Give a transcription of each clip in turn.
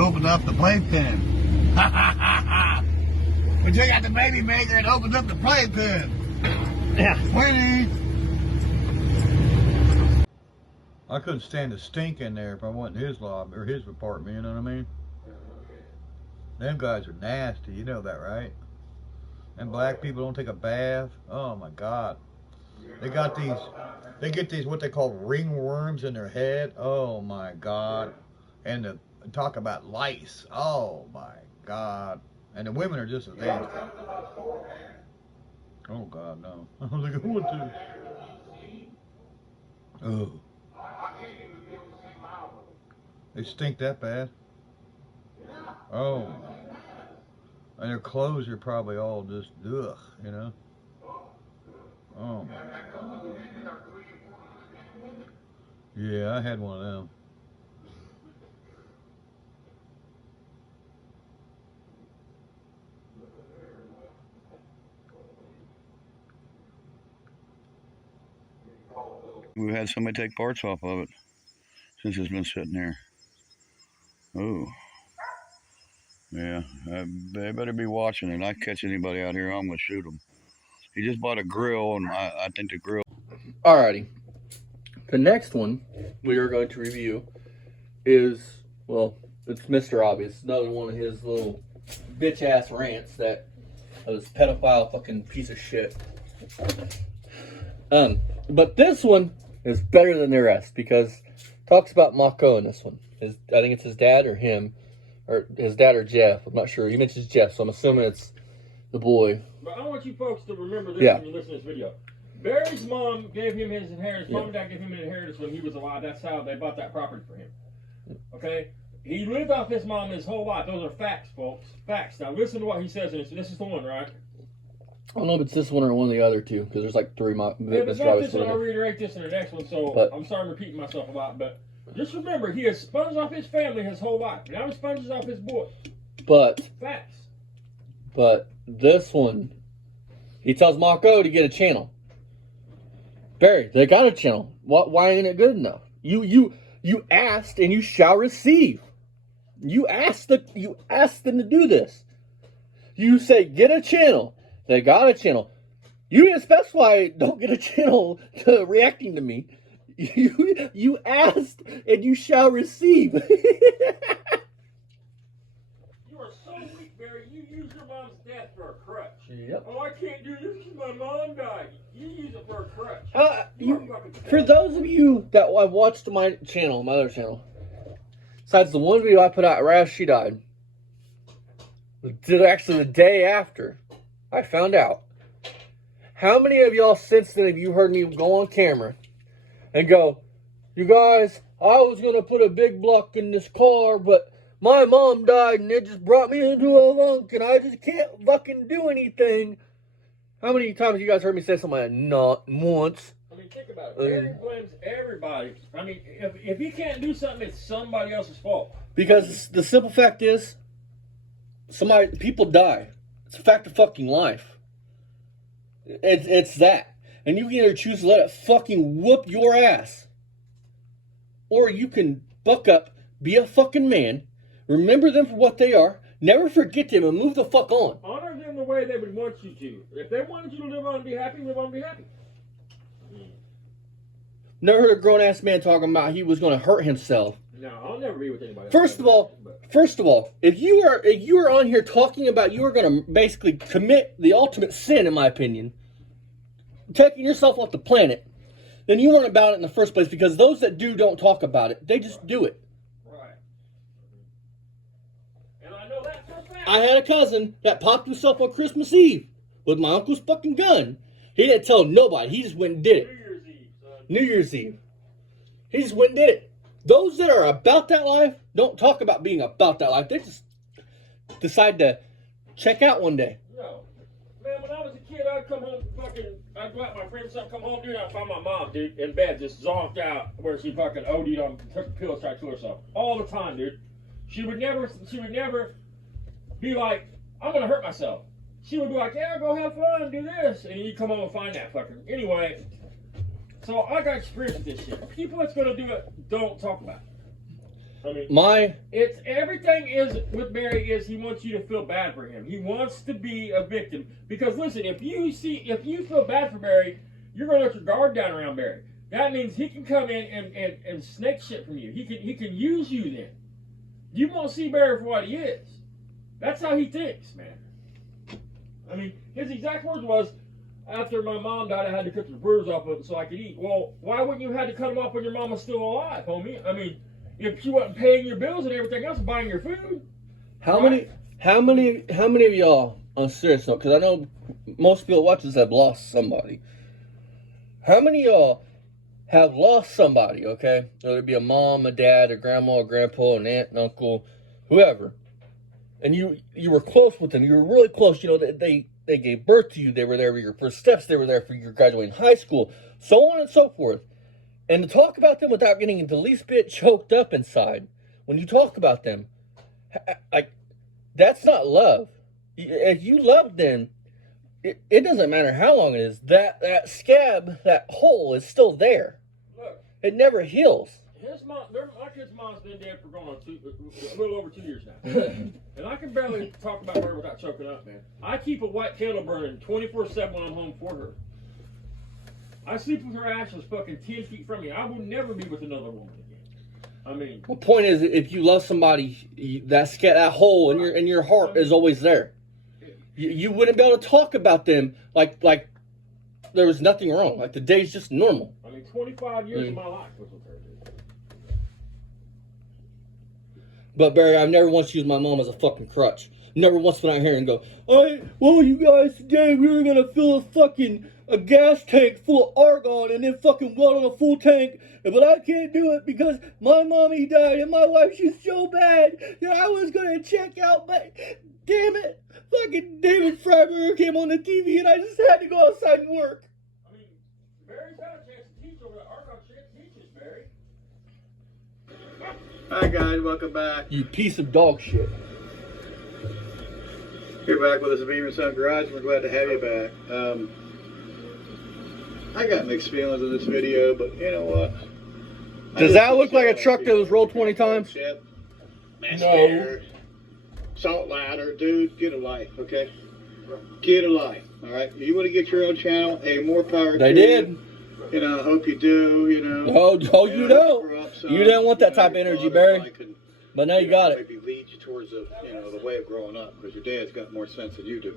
opened up the playpen. Ha ha ha ha! We took out the baby maker and opened up the playpen. Yeah. Sweetie! I couldn't stand the stink in there if I went in his lobby or his apartment, you know what I mean? Them guys are nasty, you know that, right? And black people don't take a bath. Oh my God. They get these what they call ringworms in their head. Oh my God. And talk about lice. Oh my God. And the women are just as nasty. Oh God, no. Look at what the. Oh. They stink that bad. Oh. And their clothes are probably all just ugh, you know. Oh my God. Yeah, I had one of them. We've had somebody take parts off of it since it's been sitting there. Oh. Yeah, they better be watching it. I catch anybody out here, I'm going to shoot them. He just bought a grill, and I think the grill... Alrighty. The next one we are going to review is, well, it's Mr. Obvious. Another one of his little bitch-ass rants that this pedophile fucking piece of shit. But this one is better than the rest because it talks about Mako in this one. I think it's his dad or him, or his dad or Jeff. I'm not sure. He mentions Jeff, so I'm assuming it's the boy. But I want you folks to remember this Yeah. when you listen to this video. Barry's mom gave him his inheritance. Mom and dad gave him an inheritance when he was alive. That's how they bought that property for him. Okay? He lived off his mom his whole life. Those are facts, folks. Facts. Now listen to what he says in this. This is the one, right? I don't know if it's this one or one of the other two, because there's like three. If it's not this one, I'll reiterate this in the next one, so But- I'm sorry I'm repeating myself a lot, but just remember, he has sponged off his family his whole life. Now he sponges off his boy. But Facts. this one, he tells Mako to get a channel. Barry, they got a channel. Why ain't it good enough? You asked and you shall receive. You asked them to do this. You say get a channel. They got a channel. You didn't specify don't get a channel to reacting to me. You asked and you shall receive. You are so weak, Barry. You use your mom's death for a crutch. Yep. Oh, I can't do this because my mom died. You use it for a crutch. For those of you that have watched my channel, my other channel, besides the one video I put out right after she died, actually the day after I found out, how many of y'all since then have you heard me go on camera and go, you guys, I was going to put a big block in this car, but my mom died and it just brought me into a funk and I just can't fucking do anything. How many times have you guys heard me say something like that? Not once. I mean, think about it. Barry blames everybody. I mean, if he can't do something, it's somebody else's fault. Because the simple fact is, people die. It's a fact of fucking life. It's that. And you can either choose to let it fucking whoop your ass, or you can buck up, be a fucking man, remember them for what they are, never forget them, and move the fuck on. Honor them the way they would want you to. If they wanted you to live on and be happy, live on and be happy. Never heard a grown-ass man talking about he was going to hurt himself. No, I'll never be with anybody. First of all, if you are on here talking about you are going to basically commit the ultimate sin, in my opinion, taking yourself off the planet, then you weren't about it in the first place, because those that don't talk about it. They just do it. Right. And I know that for a fact. I had a cousin that popped himself on Christmas Eve with my uncle's fucking gun. He didn't tell nobody. He just went and did it. New Year's Eve, son. New Year's Eve. He just went and did it. Those that are about that life don't talk about being about that life. They just decide to check out one day. No. Man, when I was a kid, I'd come home I'd go out with my friends, come home, dude, I'd find my mom, dude, in bed, just zonked out where she fucking OD'd on, took pills, tried to kill herself. All the time, dude. She would never be like, I'm gonna hurt myself. She would be like, yeah, go have fun, do this. And you come home and find that fucker. Anyway, so I got experience with this shit. People that's gonna do it don't talk about it. I mean, My it's everything is with Barry is he wants you to feel bad for him. He wants to be a victim because listen, if you feel bad for Barry, you're gonna let your guard down around Barry. That means he can come in and snake shit from you. He can use you then. You won't see Barry for what he is. That's how he thinks, man. I mean, his exact words was, after my mom died, I had to cut the burrs off of it so I could eat. Well, why wouldn't you have to cut them off when your mom was still alive, homie? I mean, if she wasn't paying your bills and everything else, buying your food. how many of y'all on a serious note? Because I know most people watch this have lost somebody. How many of y'all have lost somebody? Okay, whether it be a mom, a dad, a grandma, a grandpa, an aunt, an uncle, whoever, and you were close with them. You were really close. You know they gave birth to you. They were there for your first steps. They were there for your graduating high school, so on and so forth. And to talk about them without getting the least bit choked up inside, when you talk about them, like, that's not love. If you love them, it doesn't matter how long it is. That scab, that hole is still there. Look, It never heals. his mom, my kid's mom's been dead for going on a little over 2 years now. And I can barely talk about her without choking up, man. I keep a white candle burning 24/7 when I'm home for her. I sleep with her ashes fucking 10 feet from me. I will never be with another woman again. I mean, The point is, if you love somebody, that hole in your heart is always there. You wouldn't be able to talk about them like there was nothing wrong. Like the day's just normal. I mean, 25 years of my life was with her, dude. But Barry, I've never once used my mom as a fucking crutch. Never once went out here and go, "Hey, well, you guys, today we were gonna fill a gas tank full of argon and then fucking weld on a full tank, but I can't do it because my mommy died and my wife, she's so bad that I was gonna check out, but damn it, fucking David Freiberger came on the TV and I just had to go outside and work." I mean, Barry's got a chance to teach over the argon shit. Teaches, Barry. Hi guys, welcome back. You piece of dog shit. You're back with us at Beamer Sun Garage. We're glad to have you back. I got mixed feelings in this video, but you know what? Does that look like a truck that was rolled 20 times? No. Salt ladder, dude, get a life, okay? Get a life, all right? You want to get your own channel, hey, more power to you. They did. You know, I hope you do, you know. Oh, you don't. You didn't want that type of energy, Barry. But now you got it. Maybe lead you towards the way of growing up, because your dad's got more sense than you do.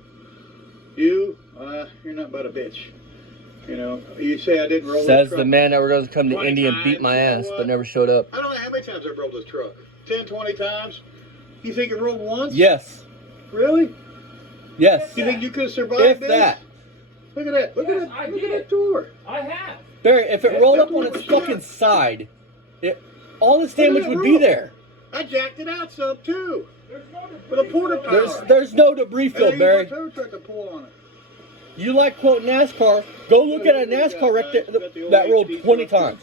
You're not but a bitch. You know, you say I didn't roll Says this truck the man that was going to come to 20 India and beat my times, ass, but never showed up. I don't know how many times I've rolled this truck. 10, 20 times? You think it rolled once? Yes. Really? Yes. You think you could survive If this? that. Look at that. Look Yes, at I that. Look did. at that door. I have. Barry, if it rolled up on its fucking side, all this damage would be there. I jacked it out some too. There's no With a porta power. There's no debris And I field, used Barry. my tow truck to pull on it. You like quote NASCAR? Go look at a NASCAR wreck that rolled 20 times.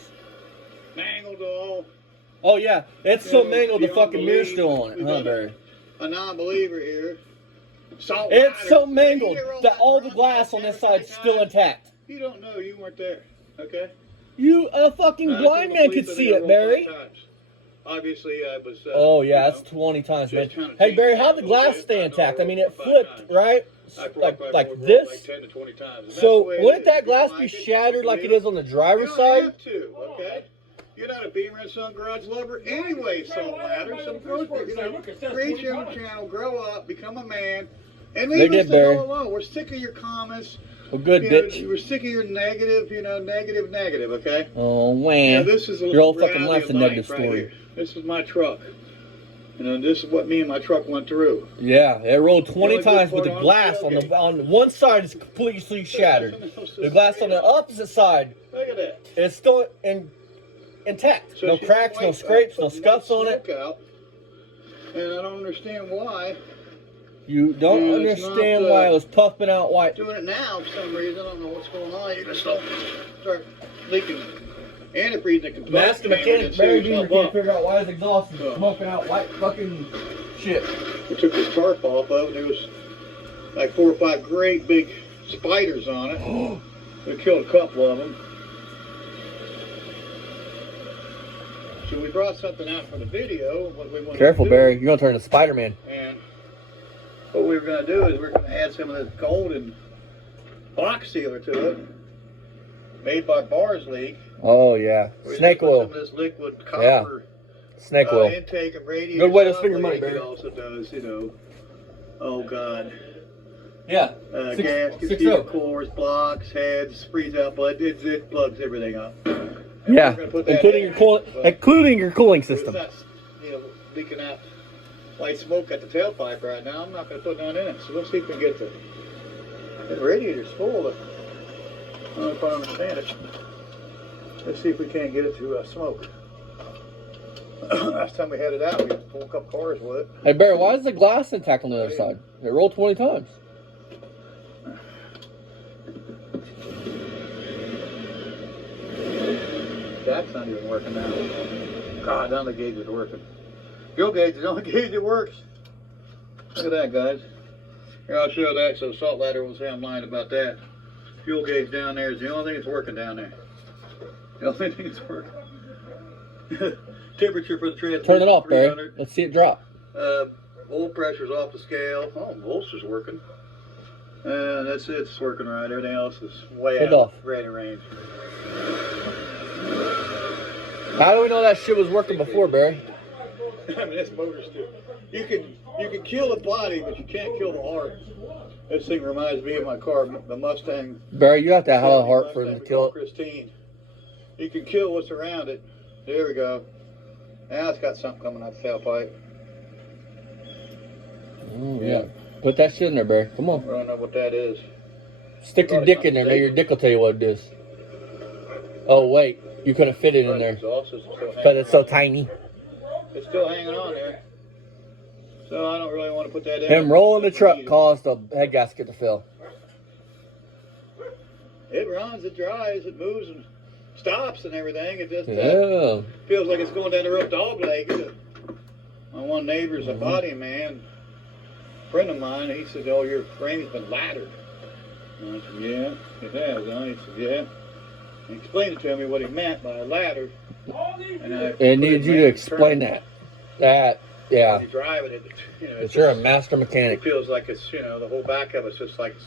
Mangled all. Oh yeah, it's so Yeah, mangled the you fucking don't mirror's believe still on it, we huh, got Barry? A non-believer here. Salt It's ladder. so mangled You rolled that all the front glass on down this side's 10 still times. intact. You don't know. You weren't there. Okay? A fucking blind man could see it, Barry. Obviously, I was. Oh yeah, that's 20 times, man. just trying to Hey change Barry, it how'd the a little glass bit. stay I intact? know I mean, I it rolled 5 flipped, times. right? I broke Like rolled this. Like 10 to 20 times. That's So the way it wouldn't is. that You glass don't be like it, shattered like it is on the you driver's don't side? have to, okay? You're not a Beamer and Son Garage lover anyway, Salt Ladder. So create your own channel, grow up, become a man, and leave us the hell alone. We're sick of your comments. Well, good, bitch. We're sick of your negative, negative, okay? Oh, man. This is Your whole fucking reality life's a of negative life right story. here. This is my truck. This is what me and my truck went through. Yeah, it rolled 20 only times, good but the part on glass the on one side is completely shattered. The glass on the opposite side Look at that. is still intact. So No she cracks, no wiped scrapes, out, no put scuffs on it. smoke out, and I don't understand why. You don't Yeah, it's understand not, why it was puffing out white. Doing it now for some reason. I don't know what's going on. You just don't start leaking antifreeze that can Master mechanic Barry Beamer can't figure out why his exhaust is So. smoking out white fucking shit. We took this tarp off of it. There was like 4 or 5 great big spiders on it. We killed a couple of them. So we brought something out for the video. What we wanted Careful, to do, Barry. You're gonna turn to Spider-Man. And what we were going to do is we're going to add some of this golden box sealer to it, made by Bars League. Oh yeah, We're snake gonna put oil. Some of this liquid copper Snake oil. intake and radiator. Good way to stuff. spend your money, It Barry. also does, you know. Oh God. Yeah. Gaskets, heater cores, blocks, heads, freeze out blood. It plugs everything up. And Yeah, we're gonna put that including in, including your cooling it's system. not, you know, leaking out white smoke at the tailpipe right now. I'm not going to put none in it. So we'll see if we can get the radiator's full. I don't know if I understand it. Let's see if we can't get it to smoke. Last time we had it out, we pulled a couple cars with it. Hey Barry, why is the glass intact on the other side? It rolled 20 times. That's not even working now. God, none of the gauges are working. Fuel gauge is the only gauge that works. Look at that, guys. Here, I'll show that so the salt ladder will say I'm lying about that. Fuel gauge down there is the only thing that's working down there. The only thing that's working. Temperature for the transmission. Turn it off, Barry. 300. Let's see it drop. Oil pressure's off the scale. Oh, bolster's working. That's it. It's working right. Everything else is way Turn it out off. of rating range. How do we know that shit was working before, Barry? I mean, this motor's still. You can kill the body, but you can't kill the heart. This thing reminds me of my car, the Mustang. Barry, you have to have a heart for Mustang them to we kill call it. Christine. You can kill what's around it. There we go. Now it's got something coming out the tailpipe. Yeah. Put that shit in there, Barry. Come on. I don't know what that is. Stick your dick in there. Maybe your dick will tell you what it is. Oh, wait. You couldn't fit it in there. Exhaust is still Because hanging it's so on. tiny. It's still hanging on there. So I don't really want to put that in. Him rolling the truck caused the head gasket to fill. It runs, it dries, it moves and stops and everything. It just Yeah. feels like it's going down the road dog legs. My one neighbor's a body man, friend of mine. He said, "Oh, your frame's been laddered." And I said, "Yeah, it has." Huh? He said, "Yeah." He explained to me what he meant by a ladder. And I need you to explain that. Yeah. When you're driving it, you know, But you're a master it mechanic. feels like it's, you know, the whole back of it's just like it's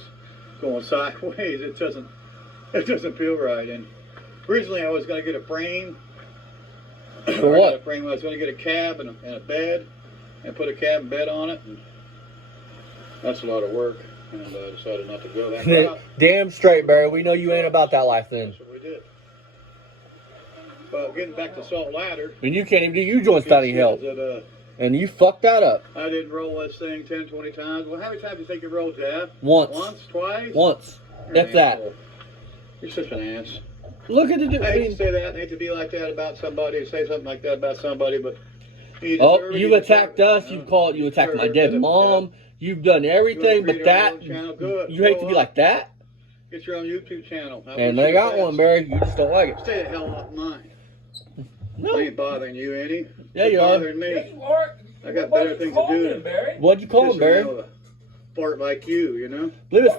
going sideways. It doesn't feel right. And originally I was going to get a frame. For what? I was going to get a cab and a bed and put a cab and bed on it. And that's a lot of work. And I decided not to go that route. Damn straight, Barry. We know you ain't about that life then. That's what we did. But getting back to salt ladder. And you can't even do U-joints without any help. That, And you fucked that up. I didn't roll this thing 10, 20 times. Well, how many times do you think you rolled, Jeff? Once. Once? Twice? Once. You're That's an that. asshole. You're such an ass. Look at the I hate to difference. say that. I hate to be like that about somebody, say something like that about somebody, but you Oh, deserve it, you've you attacked deserve us. it, You called. You attacked my deserve dead it. mom. You've done everything, You but agree that on your own channel. Good. you hate to be Grow like up. that. Get your own YouTube channel. I And wish they you got the one, best. Barry. You just don't like it. Stay the hell off mine. I No. ain't bothering you any. Yeah, It's you are. bothering me. Yes, you are. I got Why better you things to calling do. him, Barry? What'd you call him, Just Barry? around with a fart like you, you know? Believe it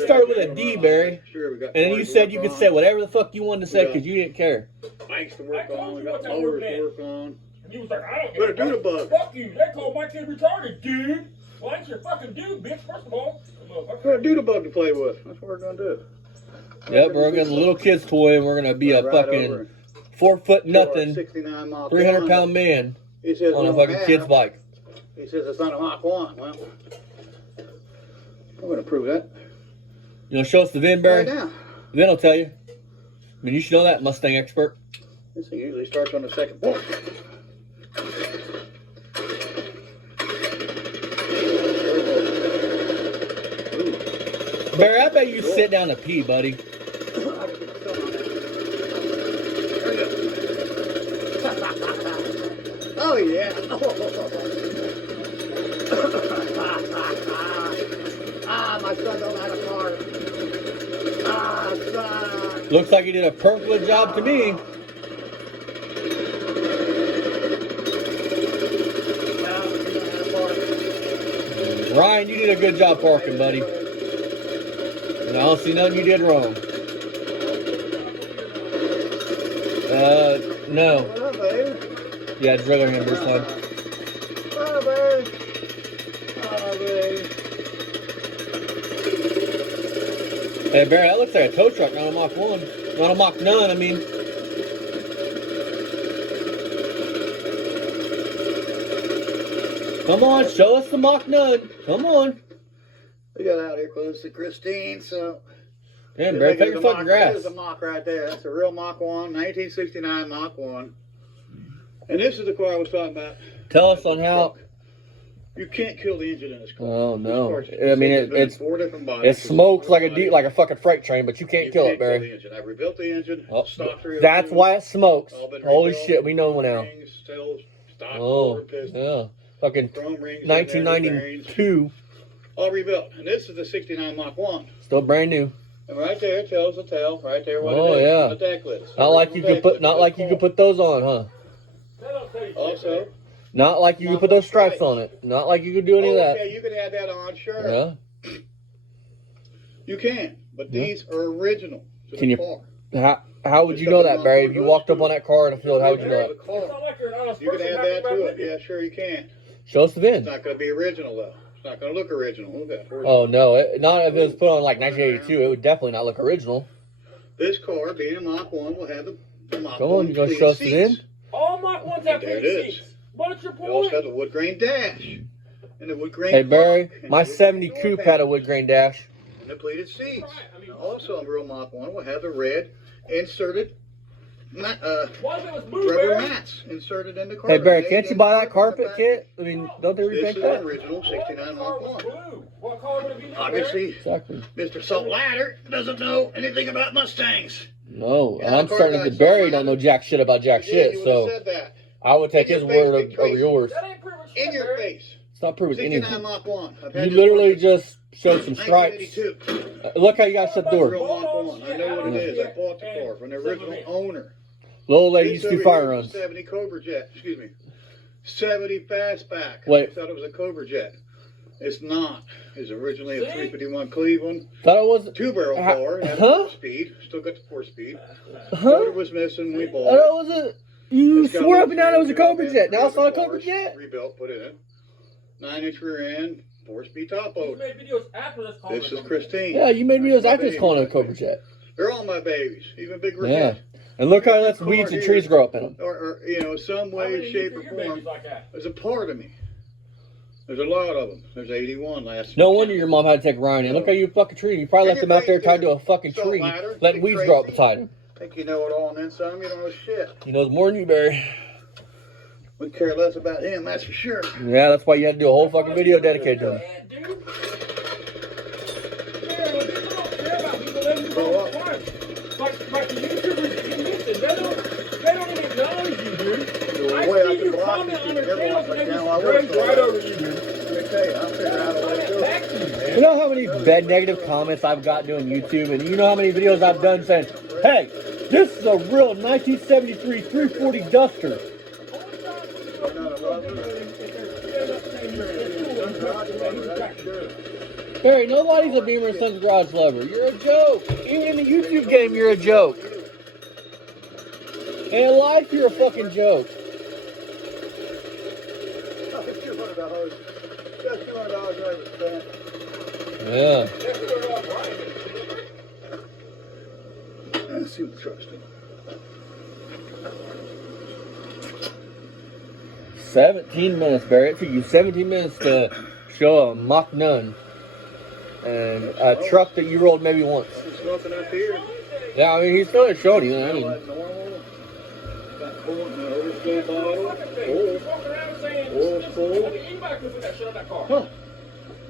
started with a D, Barry. Sure, we got And then you cars to said work you could on, say whatever the fuck you wanted to say Yeah. because you didn't care. bikes to work I told on, we you got what that motors word to meant. work on. And he was like, I don't Better give a do the bug. Fuck you. They call my kid retarded, dude. Well, I ain't your fucking dude, bitch, first of all. We're gonna do the bug to play with. That's what we're gonna do. Yep, we're gonna get a little kid's toy and we're gonna be a Ride over fucking and 4 foot show our nothing, 69 mile 300 pound man He says on we a don't fucking have. kid's bike. He says it's not a Mach 1. Well, I'm gonna prove that You know, show us the VIN, Barry. right now. VIN will tell you. I mean, you should know that, Mustang expert. This thing usually starts on the second point. Barry, I bet you sit down to pee, buddy. Oh yeah. My son don't have a car. Son. Looks like you did a perfect job to me. Ryan, you did a good job parking, buddy. And I don't see nothing you did wrong. No. What up, baby? Yeah, it's regular hand this time. Oh, baby. Oh, baby. Hey, Barry, that looks like a tow truck, not a Mach 1. Not a Mach 9, I mean. Come on, show us the Mach 9. Come on. We got out here close to Christine, so. Damn, Barry, cut your fucking grass. There's a Mach right there. That's a real Mach 1, 1969 Mach 1. And this is the car I was talking about. Tell us on how. You can't kill the engine in this car. Oh no! This I mean, it 4 different bodies. it smokes like a fucking freight train, but you can't kill it, Barry. Kill the engine. I rebuilt the engine. Oh, Stock 302. that's why it smokes. All been Holy rebuilt. shit, we know now. Rings, tails, stock, Oh, motor, piston, yeah. Fucking chrome rings, 1992. all rebuilt. And this is the 69 Mach 1. Still brand new. And right there tells the tail. Right there what Oh, it is. yeah. The deck list. Not like you could put. Not like you could put those on, huh? Also. Not like you could put those stripes on it. Not like you could do any of that. Okay, you can add that on, sure. Yeah. You can, but these are original to Can the you- car. How would you know that, Barry? If you walked up on that car in the field, how would you know it? You can add that to it. Yeah, sure you can. Show us the It's VIN. not going to be original though. It's not going to look original. Look at that. Oh no! Not if it was put on like 1982. It would definitely not look original. This car, being a Mach 1, will have the Mach Come 1 on, you gonna pleated show us the VIN? seats. All Mach 1s have There it pleated is. seats. What's your It also point? has a wood grain dash. And the wood grain Hey Barry, clock, and my the wood 70 grain coupe door had a panel, wood grain dash. and the pleated seats. Also, a real Mach 1 will have the red inserted What if it was blue, rubber Barry? mats inserted in the car. Hey Barry, can't you buy that carpet kit? I mean, don't they This repaint is an that? original 69 Mach 1. What color would it be? Barry? Obviously, Exactly. Mr. Salt Ladder doesn't know anything about Mustangs. No, Yeah, I'm car starting to guy, Barry so don't know jack shit about jack Yeah, shit, you would have so said that. I would take his word over yours. That ain't pretty much In shit, your Barry. face. It's not proving 69 anything. Mach 1. I've had You this literally car just showed some since stripes. 1982. Look how you got shut the door. Real Mach 1. I know what it is. I bought the car from the original owner. Little lady This used to do over fire here runs. is a 70 Cobra Jet. Excuse me. 70 Fastback. Wait. I thought it was a Cobra Jet. It's not. It's originally a 351 Cleveland. Thought it was. 2-barrel car. Had a Huh? 4-speed. Still got the 4-speed. Huh? Motor was missing. We I bought thought it. it was a. You It's got swore a up and down it was a Cobra rear Jet. Now it's not a end, Cobra Jet. Rebuilt, put it in. 9-inch rear end. 4-speed top You load. made videos after this call. This is Christine. Yeah, you made videos That's my after this baby. calling it a Cobra Jet. They're all my babies. Even Big Yeah. Rosette. And look how it lets weeds and trees grow up in them. Or you know, some way, shape, or form. Like that? There's a part of me. There's a lot of them. There's 81 last. No wonder your mom had to take Ryan in. Look how you fucking tree. You probably left him out there tied to a fucking Salt tree, ladder, letting big weeds grow up crazy. beside him. Think you know it all and then some. You don't know shit. He knows more than you, Barry. We care less about him, that's for sure. Yeah, that's why you had to do a whole fucking video dedicated to him. Dude. Yeah, well, people don't care about people letting you go on time. Like the YouTubers that you mentioned, they don't even acknowledge you, dude. I way out see the you block, comment on you their never channels want and they to just down, I graze work right for over you, dude. Let me tell you, I'll figure out a way to do Back it. to you, man. You know how many bad negative comments I've got doing YouTube, and you know how many videos I've done saying, hey, this is a real 1973 340 Duster. Barry, nobody's a Beamer and Sons Garage lover. You're a joke. Even in the YouTube game, you're a joke. And in life, you're a fucking joke. That's $200. That's $200 I would spend. Yeah. Let's see what the truck's doing. 17 minutes, Barry. It took you 17 minutes to show a Mach 9 and a truck that you rolled maybe once. It's smoking up here. Yeah, I mean, he's still showing you. I mean, Like normal. Got full, no, overstand bottle. Full. Oil's full. Huh.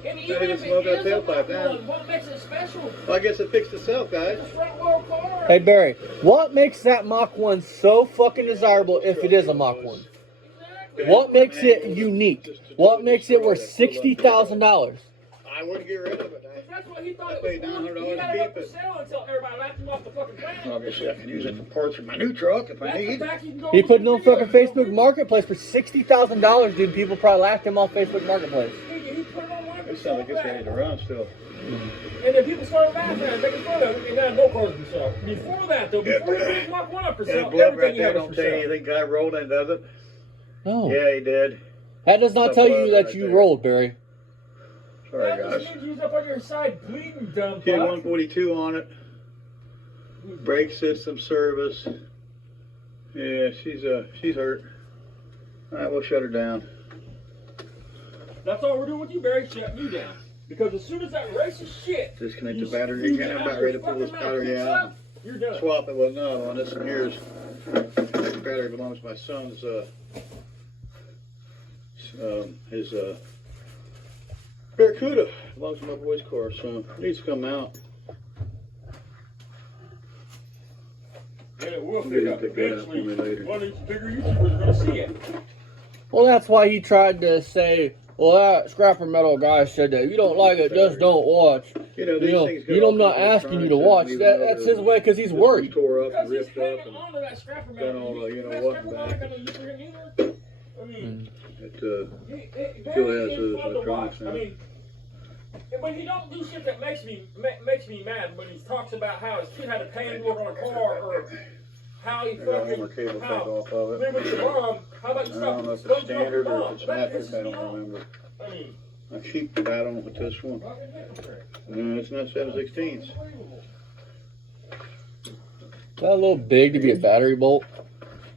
And Maybe even just if smoke it that is a tailpipe Mach down. 1, what makes it special? Well, I guess it fixed itself, guys. It's a front wheel car. hey, Barry, what makes that Mach 1 so fucking desirable if it is a Mach 1? What makes it unique? What makes it worth $60,000? I wouldn't get rid of it. That's what he thought I it paid was worth. $900 He to had it up keep for it. sale until everybody laughed him off the fucking planet. Obviously, I can use it for parts for my new truck if I That's the need. fact you can go He on put it the on video fucking and go Facebook with Marketplace for $60,000, dude. People probably laughed him off Facebook Marketplace. it. He put it on Marketplace. sounds like it's ready to run still. And then people started laughing at it, making fun of it, and now no cars for sale. Before that, though, before you did Mark 1 up for sale, everything you had was for sale. Anything guy rolled in, does it? No. Yeah, he did. That does not tell you that you rolled, Barry. Sorry, That guys. just means you was up on your side bleeding, dumb Get fuck. 142 on it. Brake system service. Yeah, she's hurt. All right, we'll shut her down. That's all we're doing with you, Barry, shutting you down. Because as soon as that racist shit... Disconnect the battery again. I'm about ready to pull this battery out. You're done. Swap it with another one. This one here's this battery belongs to my son's his Barracuda. Belongs to my boy's car, so it needs to come out. And it will I'm fit gonna up pick that up for me eventually. later. One of these bigger YouTubers are going to see it. Well, that's why he tried to say, well, that scrapper metal guy said that if you don't like it, just don't watch. You know, these things got I'm all not kinds of asking you to electronics watch. in them, even That's though his way because he's this one's worried. tore up and Because he's ripped up hanging and on to that scrapper done metal. all the, you know That what, scrapper back. metal ain't gonna use for him either. I mean, it still has those electronics now. I mean, but he don't do shit that makes me mad when he talks about how his kid had to pay him work on a car or how he I got one more fucking cable cut how off of then it. with your mom, how about you I stop don't know if it's sponging off your standard or mom? if it's That metric, pisses I me don't off. remember. I mean, I cheaped the battle with this one. No, it's not 7/16. That a little big to be a battery bolt.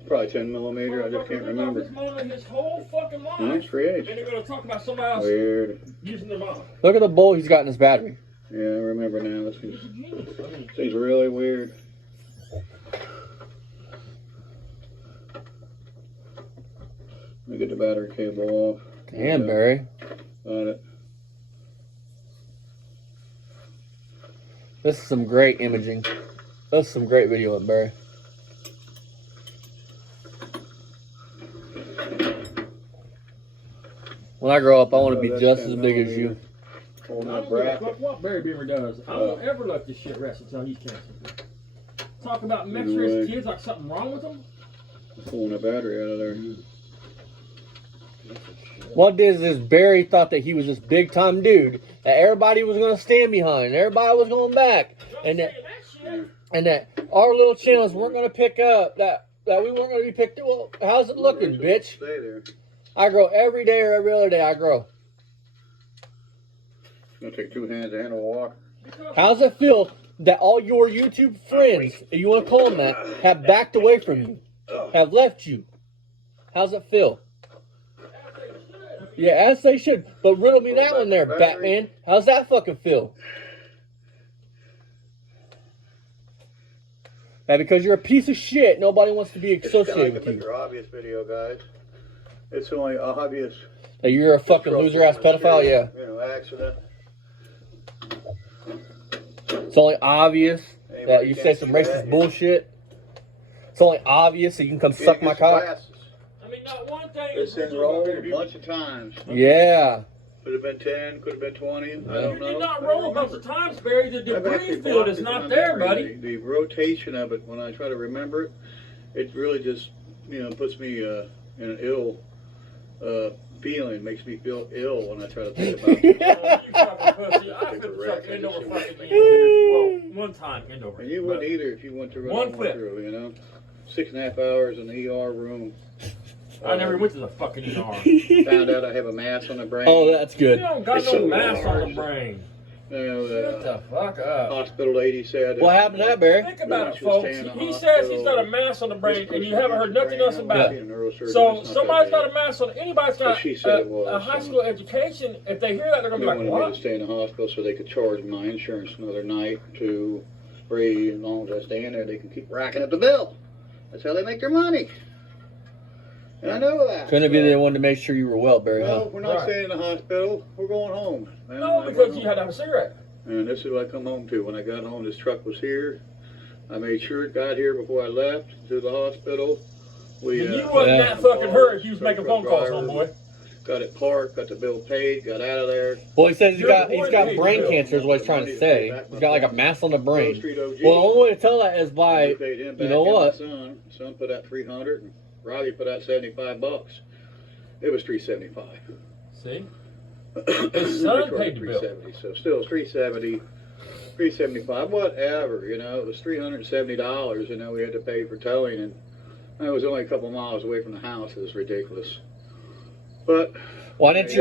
Probably 10 millimeter, I just can't remember. His mama his whole fucking life. No, it's free age. And they're gonna talk about somebody else Weird. using their mom. Look at the bolt he's got in his battery. Yeah, I remember now. This He's a genius. I mean, seems really weird. Let me get the battery cable off. Damn, Barry. Got it. This is some great imaging. This is some great video, Barry. When I grow up, I want to be just as big as you. Holding I that don't give a bracket. fuck what Barry Beamer does. I won't ever let this shit rest until he's canceled. Talk about messing his kids like something wrong with them. Pulling the battery out of there. What it is Barry thought that he was this big time dude that everybody was going to stand behind, everybody was going back, and that our little channels weren't going to pick up, that we weren't going to be picked up. Well, how's it looking, bitch? Stay there. I grow every day or every other day. I grow. It's gonna take 2 hands to handle a walk. How's it feel that all your YouTube friends, if you want to call them that, have backed away from you, have left you? How's it feel? Yeah, as they should. But riddle me that one there, Batman. How's that fucking feel? And because you're a piece of shit, nobody wants to be associated with It's you. Mr. Obvious video, guys. It's only obvious. That you're a fucking loser ass pedophile, yeah. You know, accident. It's only obvious that you say some racist bullshit. It's only obvious that you can come suck my cock. I mean, not one thing It's is been original about rolled Barry a Beamer. bunch of times. Yeah. Could have been 10, could have been 20. I You don't know. did not roll a bunch of times, Barry. The I've debris actually field blocked is it not from there, memory. buddy. The rotation of it, when I try to remember it, it really just, you know, puts me in an ill feeling. Makes me feel ill when I try to think about it. You fucking pussy. I flipped the truck end over fucking Well, one time end over. And you wouldn't either if you went to run One all flip. through, you know. 6.5 hours in the ER room. I never went to the fucking ER. Found out I have a mass on the brain. Oh, that's You good. don't got It's no so mass hard. on the brain. You know, Shut the fuck up. hospital lady said. What happened to that, Barry? Think about it, She folks. was staying in the He says he's hospital. got a mass on the brain, and you haven't heard nothing else about it. Neurosurgeon, So it's not somebody's that got a mass on. Anybody's got She said it was, a high so. school education. If they hear that, they're gonna They be like, wanted me to "What?" stay in the hospital so they could charge my insurance another night, 2, 3, as long as I stay in there, they can keep racking up the bill. That's how they make their money. And I know that. Couldn't it be they wanted to make sure you were well, Barry, No, huh? we're not Right. staying in the hospital. We're going home. Man, No, I'm because going you had to home. have a cigarette. And this is what I come home to. When I got home, this truck was here. I made sure it got here before I left to the hospital. We And you wasn't that fucking hurt if you was truck making phone calls, driver, homeboy. Got it parked, got the bill paid, got out of there. Well, he says he's You're got born brain to be cancer is what he's trying to say. He's got like a mass on the Grove brain. Street OG. Well, the only way to tell that is We by, paid him you back know and what? My son put out $300, and Robbie put out $75. It was $375. See? His son paid the bill. $370, so still it's $370, $375, whatever, you know. It was $370, you know, we had to pay for towing, and it was only a couple miles away from the house. It was ridiculous. But Why didn't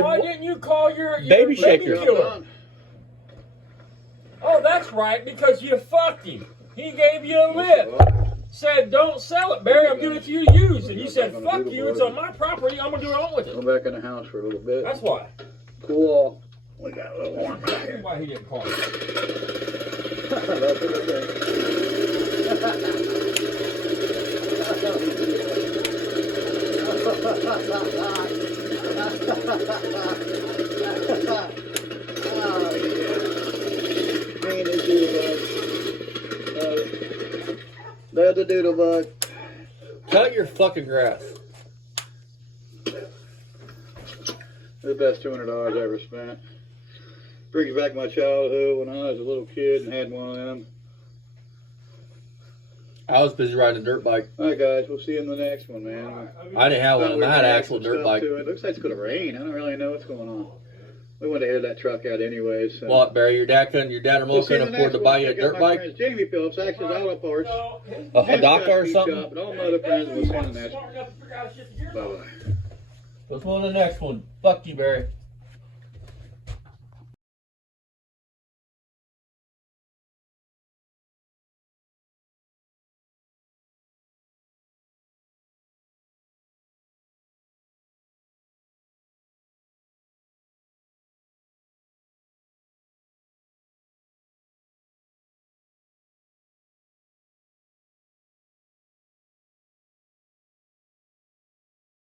you call your baby shaker killer? Oh, that's right, because you fucked him. He gave you a lip. Said, don't sell it, Barry. I'm giving it to you to use. And you said, fuck you. It's on my property. I'm going to do what I want with it. Go back in the house for a little bit. That's why. Cool off. We got a little warm back here. That's why he didn't call me. That's what That's a doodle bug. cut your fucking grass? The best $200 I ever spent. Brings back my childhood when I was a little kid and had one of them. I was busy riding a dirt bike. All right, guys, we'll see you in the next one, man. I didn't have one. I had an actual dirt bike. It looks like it's going to rain. I don't really know what's going on. We want to head that truck out anyways. So. What, Barry? Your dad or mom couldn't afford to buy you a dirt bike? Friends. Jamie Phillips, Access Auto Parts. A Honda or something? Shop, and all my other friends will send that. Bye-bye. Let's go to the next one. Fuck you, Barry.